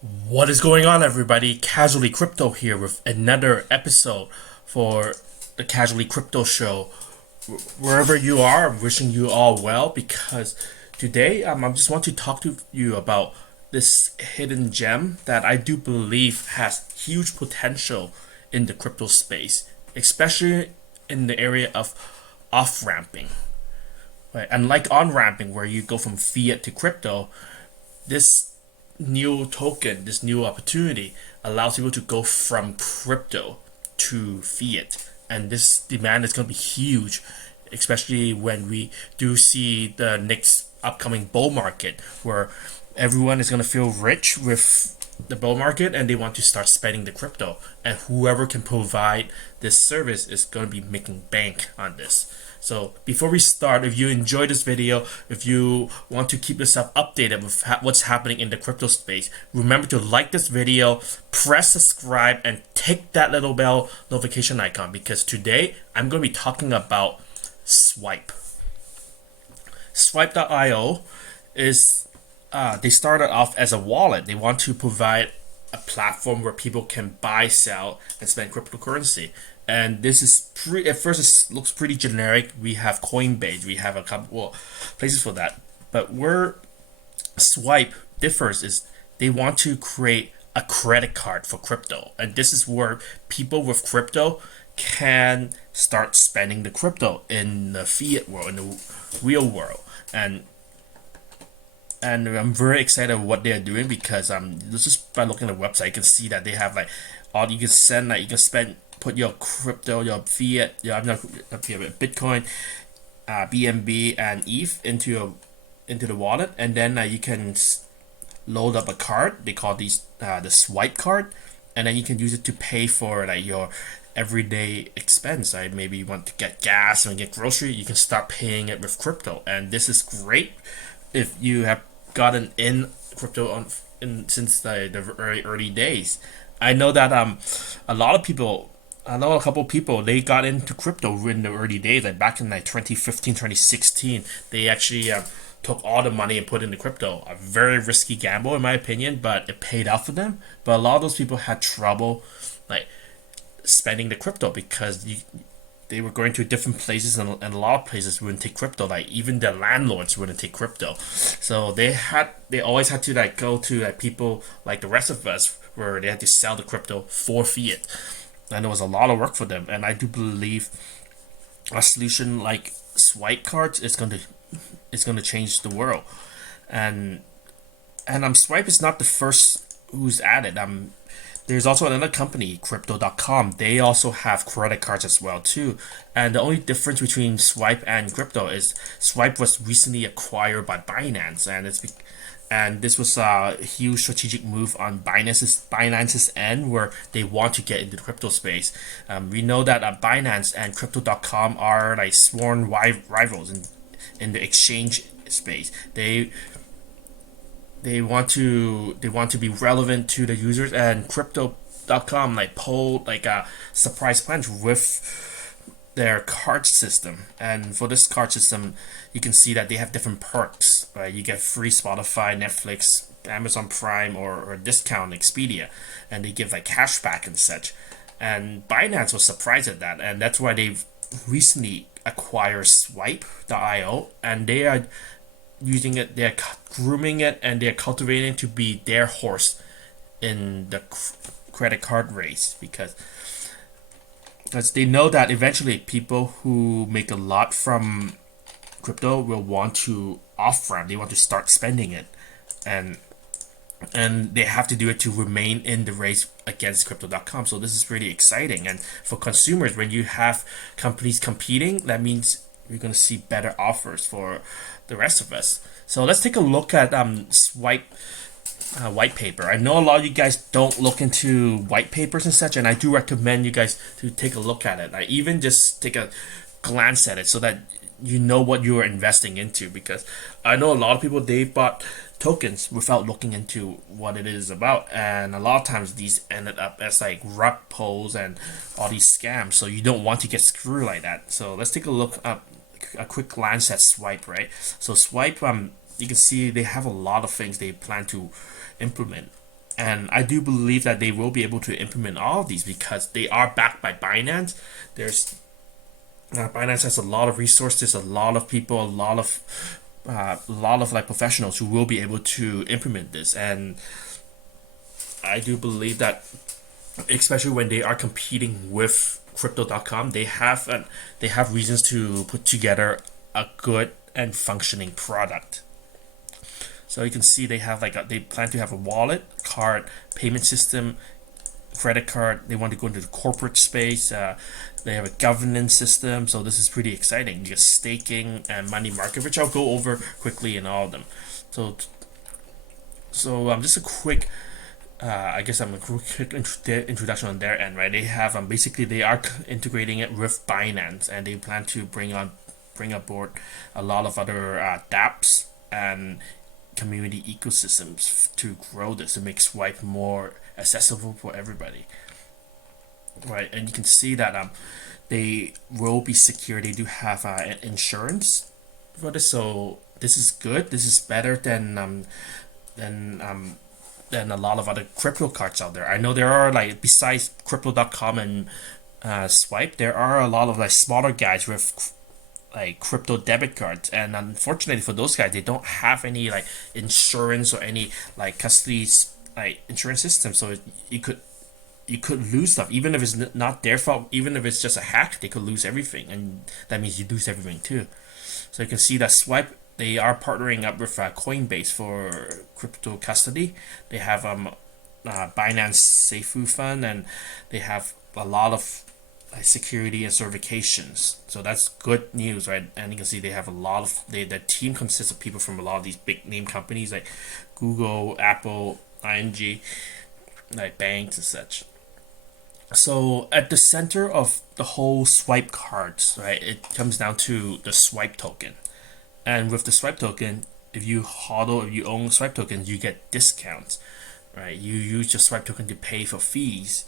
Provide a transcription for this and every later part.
What is going on, everybody? Casually Crypto here with another episode for the Casually Crypto Show. Wherever you are, I'm wishing you all well because today I just want to talk to you about this hidden gem that I do believe has huge potential in the crypto space, especially in the area of off ramping. Right? Unlike on ramping, where you go from fiat to crypto, this new token, this new opportunity allows people to go from crypto to fiat. And this demand is going to be huge, especially when we do see the next upcoming bull market where everyone is going to feel rich with the bull market and they want to start spending the crypto. And whoever can provide this service is going to be making bank on this. So before we start, if you enjoyed this video, if you want to keep yourself updated with what's happening in the crypto space, remember to like this video, press subscribe, and tick that little bell notification icon because today I'm going to be talking about Swipe. Swipe.io is they started off as a wallet. They want to provide a platform where people can buy, sell, and spend cryptocurrency. And this is at first it looks pretty generic. We have Coinbase, we have a couple places for that. But where Swipe differs is they want to create a credit card for crypto, and this is where people with crypto can start spending the crypto in the fiat world, in the real world. And I'm very excited of what they're doing because this is by looking at the website, you can see that they have like all you can send, like you can spend, put your crypto, your fiat, I'm not Bitcoin, BNB and ETH into the wallet, and then you can load up a card. They call these the swipe card, and then you can use it to pay for like your everyday expense. Like maybe you want to get gas or get grocery, you can start paying it with crypto, and this is great if you have gotten in crypto since the very early days. I know that a lot of people, I know a couple of people, they got into crypto in the early days, like back in like 2015, 2016. They actually took all the money and put into crypto. A very risky gamble in my opinion, but it paid out for them. But a lot of those people had trouble like spending the crypto because they were going to different places, and a lot of places wouldn't take crypto. Like even the landlords wouldn't take crypto, so they always had to like go to like people like the rest of us where they had to sell the crypto for fiat, and it was a lot of work for them. And I do believe a solution like swipe cards is going to change the world. And Swipe is not the first who's at it. There's also another company, crypto.com. They also have credit cards as well too. And the only difference between Swipe and crypto is Swipe was recently acquired by Binance, and this was a huge strategic move on Binance's end, where they want to get into the crypto space. We know that Binance and crypto.com are like sworn rivals in the exchange space. They want to be relevant to the users, and crypto.com like pulled like a surprise punch with their card system. And for this card system, you can see that they have different perks, right? You get free Spotify, Netflix, Amazon Prime, or discount Expedia, and they give like cashback and such. And Binance was surprised at that, and that's why they've recently acquired Swipe.io, and they are using it, they're grooming it, and they're cultivating it to be their horse in the credit card race, because as they know that eventually people who make a lot from crypto will want to off ramp, they want to start spending it, and they have to do it to remain in the race against crypto.com. So this is really exciting, and for consumers, when you have companies competing, that means we're going to see better offers for the rest of us. So let's take a look at Swipe white paper. I know a lot of you guys don't look into white papers and such, and I do recommend you guys to take a look at it. Like even just take a glance at it so that you know what you are investing into, because I know a lot of people, they bought tokens without looking into what it is about, and a lot of times these ended up as like rug pulls and all these scams, so you don't want to get screwed like that. So let's take a look up, a quick glance at Swipe, right? So Swipe, you can see they have a lot of things they plan to implement, And I do believe that they will be able to implement all of these because they are backed by Binance. There's Binance has a lot of resources, a lot of people, a lot of like professionals who will be able to implement this. And I do believe that, especially when they are competing with crypto.com, they have reasons to put together a good and functioning product. So you can see they plan to have a wallet, card, payment system, credit card. They want to go into the corporate space. They have a governance system. So this is pretty exciting. You get staking and money market, which I'll go over quickly in all of them. So just a quick. I guess I'm a quick introduction on their end, right? They have basically they are integrating it with Binance, and they plan to bring aboard a lot of other dApps and community ecosystems to grow this, to make Swipe more accessible for everybody, right? And you can see that they will be secure. They do have insurance for this, so this is good. This is better than a lot of other crypto cards out there. I know there are, like, besides crypto.com and Swipe, there are a lot of like smaller guys with like crypto debit cards, and unfortunately for those guys, they don't have any like insurance or any like custody like insurance system. So you could lose stuff, even if it's not their fault. Even if it's just a hack, they could lose everything, and that means you lose everything too. So you can see that Swipe, they are partnering up with Coinbase for crypto custody. They have Binance Safety Fund, and they have a lot of security and certifications. So that's good news, right? And you can see they have a lot of their team consists of people from a lot of these big name companies like Google, Apple, ING, like banks and such. So at the center of the whole Swipe cards, right, it comes down to the Swipe token. And with the Swipe token, if you own Swipe tokens, you get discounts, right? You use your Swipe token to pay for fees,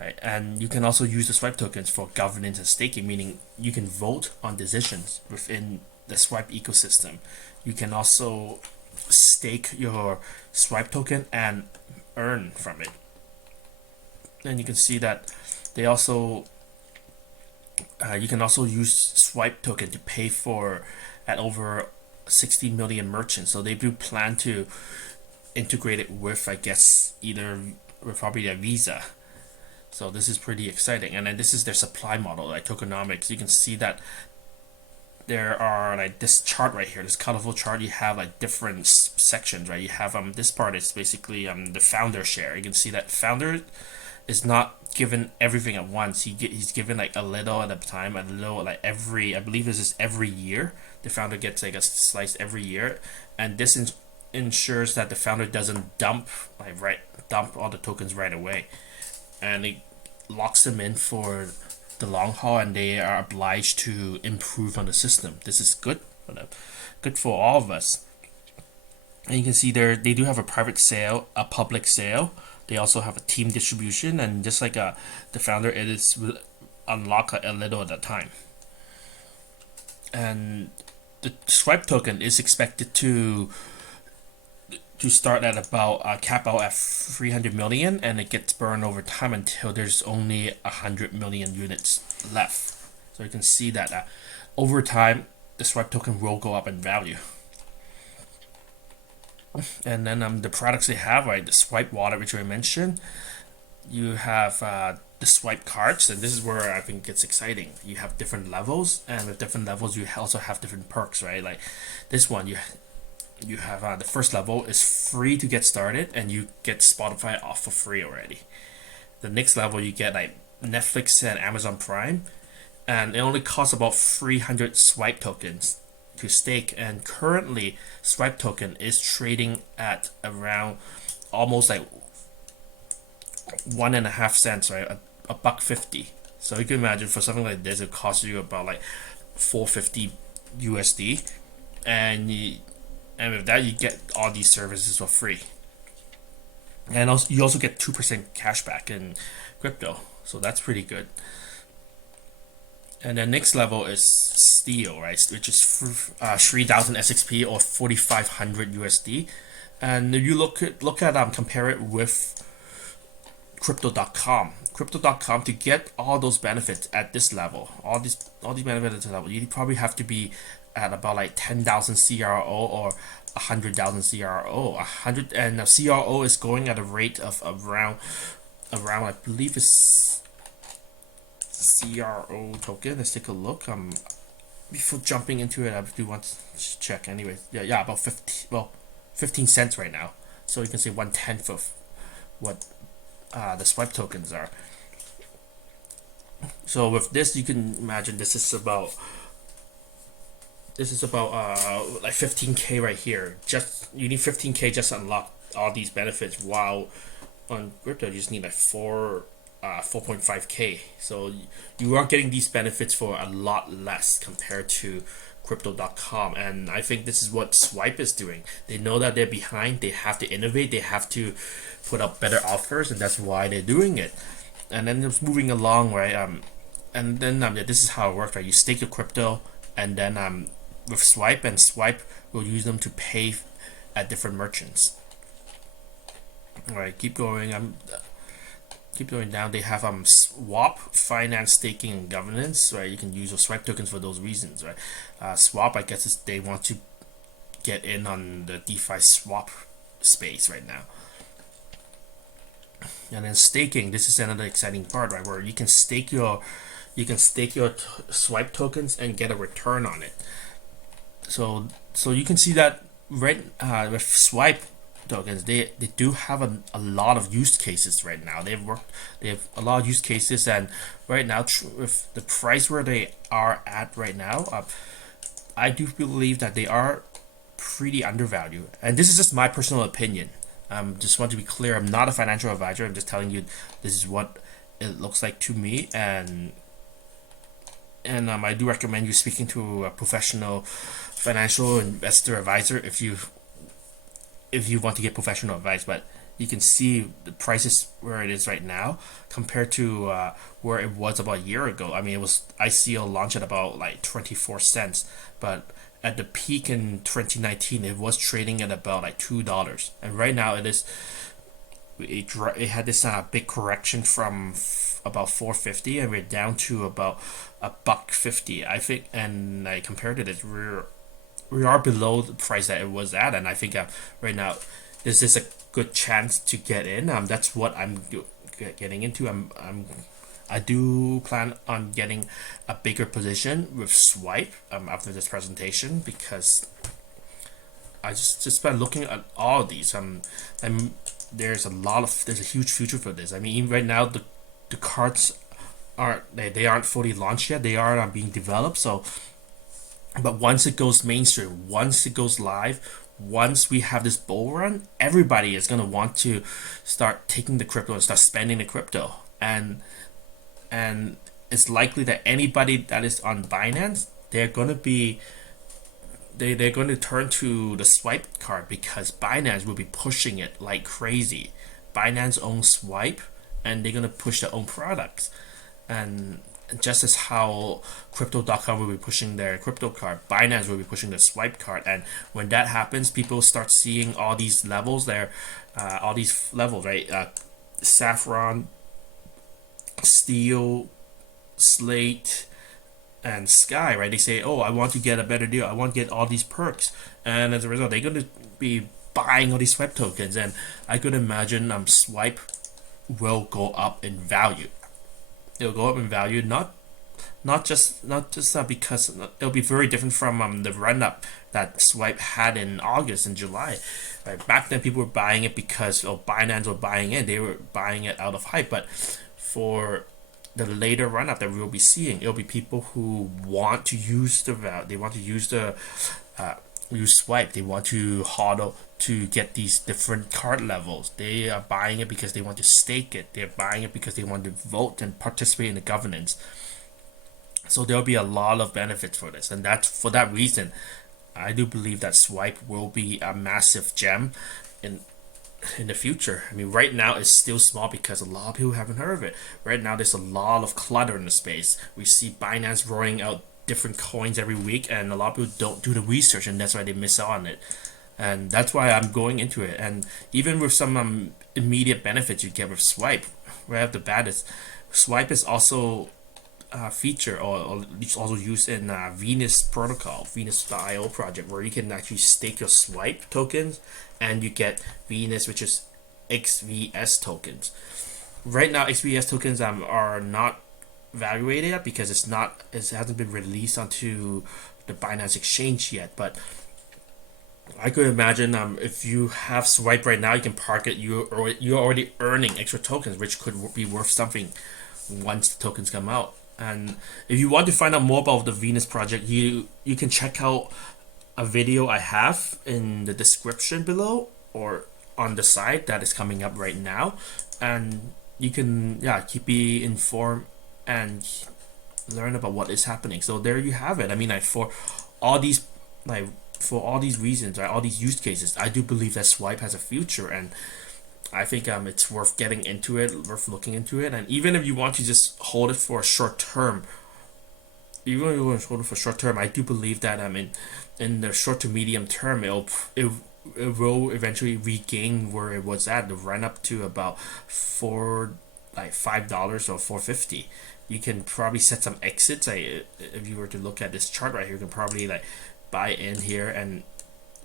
right? And you can also use the Swipe tokens for governance and staking, meaning you can vote on decisions within the Swipe ecosystem. You can also stake your Swipe token and earn from it. And you can see that they also you can also use Swipe token to pay for at over 60 million merchants. So they do plan to integrate it with, I guess, either with probably a Visa. So this is pretty exciting. And then this is their supply model, like Tokenomics. You can see that there are like this chart right here, this colorful chart. You have like different sections, right? You have this part is basically the founder share. You can see that founder is not given everything at once. He's given like a little at a time, a little like every, I believe this is every year. The founder gets like a slice every year, and this ensures that the founder doesn't dump all the tokens right away, and it locks them in for the long haul, and they are obliged to improve on the system. This is good for them, good for all of us. And you can see they do have a private sale, a public sale. They also have a team distribution, and just like the founder, it is unlock a little at a time. And the Swipe token is expected to start at about cap out at 300 million, and it gets burned over time until there's only 100 million units left. So you can see that over time the Swipe token will go up in value. And then the products they have, right, the Swipe wallet, which I mentioned. You have the Swipe cards, and this is where I think it gets exciting. You have different levels, and with different levels you also have different perks, right? Like this one, you have the first level is free to get started, and you get Spotify off for free already. The next level you get like Netflix and Amazon Prime, and it only costs about 300 Swipe tokens to stake. And currently Swipe token is trading at around almost like 1.5 cents, right? A buck 50. So you can imagine for something like this, it costs you about like 450 USD, and with that you get all these services for free. And also you also get 2% cashback in crypto, so that's pretty good. And the next level is Steel, right, which is 3,000 SXP or 4,500 USD. And if you look at compare it with crypto.com to get all those benefits at this level, all these benefits at this level, you probably have to be at about like 10,000 CRO or 100,000 CRO. 100 and CRO is going at a rate of around I believe it's CRO token. Let's take a look. Before jumping into it, I do want to check anyway. Yeah, about 15 cents right now. So you can say 1/10 of what the swipe tokens are. So with this, you can imagine this is about like 15K right here. Just you need 15K just to unlock all these benefits. While on crypto, you just need like 4.5K. So you are getting these benefits for a lot less compared to crypto.com. And I think this is what Swipe is doing. They know that they're behind. They have to innovate. They have to put up better offers, and that's why they're doing it. And then it's moving along, right? And then this is how it works, right? You stake your crypto, and then with Swipe, and Swipe will use them to pay at different merchants. All right, keep going. Keep going down. They have Swap, finance, staking, and governance. Right, you can use your Swipe tokens for those reasons. Right, Swap, I guess, is they want to get in on the DeFi swap space right now. And then staking. This is another exciting part, right, where you can stake your Swipe tokens and get a return on it. So you can see that right with Swipe tokens, they do have a lot of use cases right now. They have a lot of use cases, and right now with the price where they are at right now, I do believe that they are pretty undervalued. And this is just my personal opinion. Just want to be clear, I'm not a financial advisor. I'm just telling you this is what it looks like to me, and I do recommend you speaking to a professional financial investor advisor if you want to get professional advice. But you can see the prices where it is right now compared to where it was about a year ago. I mean, it was ICO launched at about like 24 cents, but at the peak in 2019, it was trading at about like $2, and right now it had this big correction from about 450, and we're down to about $1.50, I think. And I compared it, we are below the price that it was at, and I think right now this is a good chance to get in. That's what I'm getting into. I do plan on getting a bigger position with Swipe after this presentation, because I just by looking at all of these, there's a huge future for this. I mean, even right now the cards aren't fully launched yet. They are being developed. So, but once it goes mainstream, once it goes live, once we have this bull run, everybody is gonna want to start taking the crypto and start spending the crypto, and it's likely that anybody that is on Binance, they're going to turn to the Swipe card, because Binance will be pushing it like crazy. Binance owns Swipe, and they're going to push their own products. And just as how crypto.com will be pushing their crypto card, Binance will be pushing the Swipe card. And when that happens, people start seeing all these levels there, right? Saffron, Steel, Slate, and Sky, right? They say, oh, I want to get a better deal. I want to get all these perks. And as a result, they're going to be buying all these Swipe tokens. And I could imagine Swipe will go up in value. It'll go up in value, not just because it'll be very different from the run up that Swipe had in August and July. Right? Back then, people were buying it because Binance were buying it. They were buying it out of hype. But for the later run up that we'll be seeing, it'll be people who want to use they want to use use Swipe. They want to hodl to get these different card levels. They are buying it because they want to stake it. They're buying it because they want to vote and participate in the governance. So there'll be a lot of benefits for this, and that's for that reason I do believe that Swipe will be a massive gem in the future. I mean, right now it's still small because a lot of people haven't heard of it. Right now there's a lot of clutter in the space. We see Binance rolling out different coins every week, and a lot of people don't do the research, and that's why they miss out on it. and that's why I'm going into it. And even with some immediate benefits you get with Swipe, right off the bat is Swipe is also feature, or it's also used in Venus protocol, Venus.io project, where you can actually stake your Swipe tokens, and you get Venus, which is XVS tokens. Right now, XVS tokens are not evaluated yet because it hasn't been released onto the Binance exchange yet. But I could imagine if you have Swipe right now, you can park it. You're already earning extra tokens, which could be worth something once the tokens come out. And if you want to find out more about the Venus project, you can check out a video I have in the description below or on the site that is coming up right now, and you can keep me informed and learn about what is happening. So there you have it. I mean, all these like for all these reasons, right, all these use cases, I do believe that Swipe has a future, and I think it's worth getting into it, worth looking into it. And even if you want to just hold it for a short term, even if you want to hold it for short term, I do believe that in the short to medium term, it will eventually regain where it was at, the run up to about $5 or 4.50. You can probably set some exits. If you were to look at this chart right here, you can probably buy in here and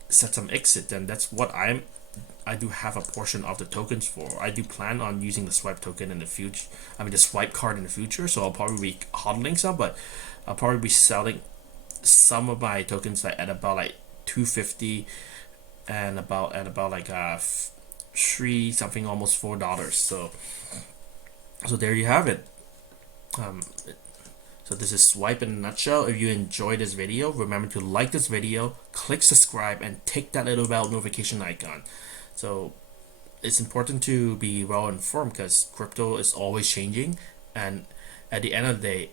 set some exit. And that's what I do have a portion of the tokens for. I do plan on using the Swipe token in the future. I mean the Swipe card in the future. So I'll probably be hodling some, but I'll probably be selling some of my tokens at about 250 and about three something, almost $4. So there you have it. So this is Swipe in a nutshell. If you enjoyed this video, remember to like this video, click subscribe, and tick that little bell notification icon. So it's important to be well informed because crypto is always changing, and at the end of the day,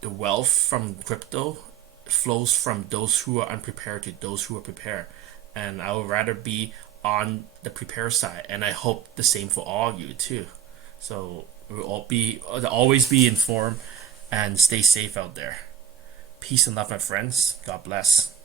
the wealth from crypto flows from those who are unprepared to those who are prepared. And I would rather be on the prepare side, and I hope the same for all of you too. So we'll always be informed and stay safe out there. Peace and love, my friends. God bless.